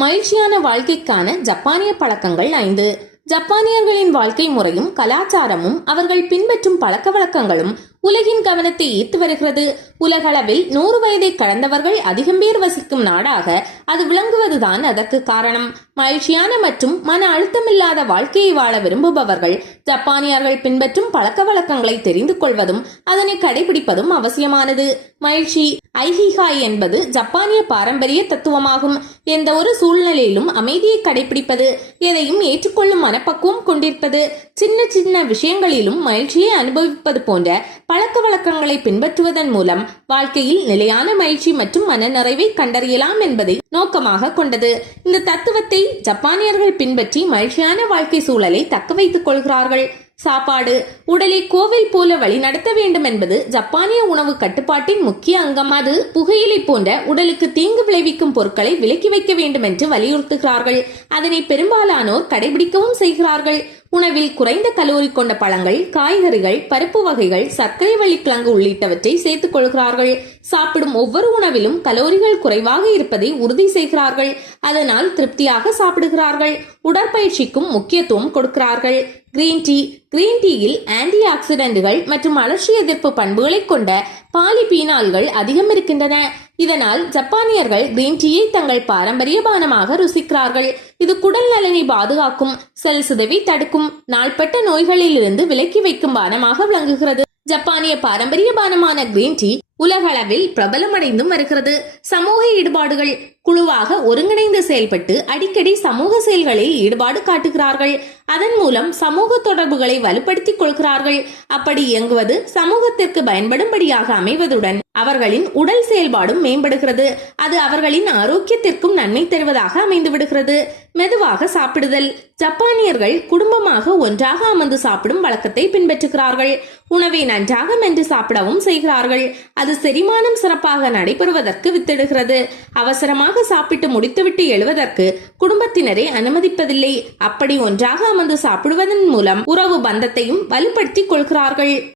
மகிழ்ச்சியான வாழ்க்கைக்கான ஜப்பானிய பழக்கங்கள் ஐந்து. ஜப்பானியர்களின் வாழ்க்கை முறையும் கலாச்சாரமும் அவர்கள் பின்பற்றும் பழக்க வழக்கங்களும் உலகின் கவனத்தை ஈர்த்து வருகிறது. உலகளவில் நூறு வயதை கடந்தவர்கள் அதிகம் பேர் வசிக்கும் நாடாக அது விளங்குவதுதான் அதற்கு காரணம். மகிழ்ச்சியான மற்றும் மன அழுத்தமில்லாத வாழ்க்கையை வாழ விரும்புபவர்கள் ஜப்பானியர்கள் பின்பற்றும் பழக்க வழக்கங்களை தெரிந்து கொள்வதும் அதனை கடைபிடிப்பதும் அவசியமானது. மகிழ்ச்சி ஐஹிகாய் என்பது ஜப்பானிய பாரம்பரிய தத்துவமாகும். எந்த ஒரு சூழ்நிலையிலும் அமைதியை கடைபிடிப்பது எதையும் ஏற்றுக்கொள்ளும் மனப்பக்குவம் கொண்டிருப்பது சின்ன சின்ன விஷயங்களிலும் மகிழ்ச்சியை அனுபவிப்பது போன்ற பழக்க வழக்கங்களை பின்பற்றுவதன் மூலம் வாழ்க்கையில் நிலையான மகிழ்ச்சி மற்றும் மனநிறைவை கண்டறியலாம் என்பதை நோக்கமாக கொண்டது. இந்த தத்துவத்தை ஜப்பானியர்கள் பின்பற்றி மகிழ்ச்சியான வாழ்க்கை சூழலை தக்க வைத்துக் கொள்கிறார்கள். சாப்பாடு உடலை கோவில் போல வழிநடத்த வேண்டும் என்பது ஜப்பானிய உணவு கட்டுப்பாட்டின் முக்கிய அங்கம். அது புகையிலை போன்ற உடலுக்கு தீங்கு விளைவிக்கும் பொருட்களை விலக்கி வைக்க வேண்டும் என்று வலியுறுத்துகிறார்கள். அதனை பெரும்பாலானோர் கடைபிடிக்கவும் செய்கிறார்கள். உணவில் குறைந்த கலோரி கொண்ட பழங்கள் காய்கறிகள் பருப்பு வகைகள் சர்க்கரை வள்ளிக்கிழங்கு உள்ளிட்டவற்றை சேர்த்துக் கொள்கிறார்கள். சாப்பிடும் ஒவ்வொரு உணவிலும் கலோரிகள் குறைவாக இருப்பதை உறுதி செய்கிறார்கள். அதனால் திருப்தியாக சாப்பிடுகிறார்கள். உடற்பயிற்சிக்கும் முக்கியத்துவம் கொடுக்கிறார்கள். கிரீன் டீ கிரீன் டீயில் ஆன்டி ஆக்சிடென்ட்கள் மற்றும் அலர்ச்சி எதிர்ப்பு பண்புகளை கொண்ட பாலிபீனால்கள் அதிகம் இருக்கின்றன. இதனால் ஜப்பானியர்கள் கிரீன் டீயை தங்கள் பாரம்பரிய பானமாக ருசிக்கிறார்கள். இது குடல் நலனை பாதுகாக்கும் செல் சிதவி தடுக்கும் நாள்பட்ட நோய்களிலிருந்து விலக்கி வைக்கும் பானமாக விளங்குகிறது. ஜப்பானிய பாரம்பரிய பானமான கிரீன் டீ உலகளவில் பிரபலமடைந்தும் வருகிறது. சமூக ஈடுபாடுகள் குழுவாக ஒருங்கிணைந்து செயல்பட்டு அடிக்கடி சமூக செயல்களில் ஈடுபாடு காட்டுகிறார்கள். அதன் மூலம் சமூக தொடர்புகளை வலுப்படுத்திக் கொள்கிறார்கள். அப்படி இயங்குவது சமூகத்திற்கு பயன்படும்படியாக அமைவதுடன் அவர்களின் உடல் செயல்பாடும் மேம்படுகிறது. அது அவர்களின் ஆரோக்கியத்திற்கும் நன்மை தருவதாக அமைந்து விடுகிறது மெதுவாக சாப்பிடுதல். ஜப்பானியர்கள் குடும்பமாக ஒன்றாக அமர்ந்து சாப்பிடும் வழக்கத்தை பின்பற்றுகிறார்கள். உணவை நன்றாக மென்று சாப்பிடவும் செய்கிறார்கள். அது செரிமானம் சிறப்பாக நடைபெறுவதற்கு வித்திடுகிறது. அவசரமாக சாப்பிட்டு முடித்துவிட்டு எழுவதற்கு குடும்பத்தினரை அனுமதிப்பதில்லை. அப்படி ஒன்றாக அமர்ந்து சாப்பிடுவதன் மூலம் உறவு பந்தத்தையும் வலுப்படுத்திக் கொள்கிறார்கள்.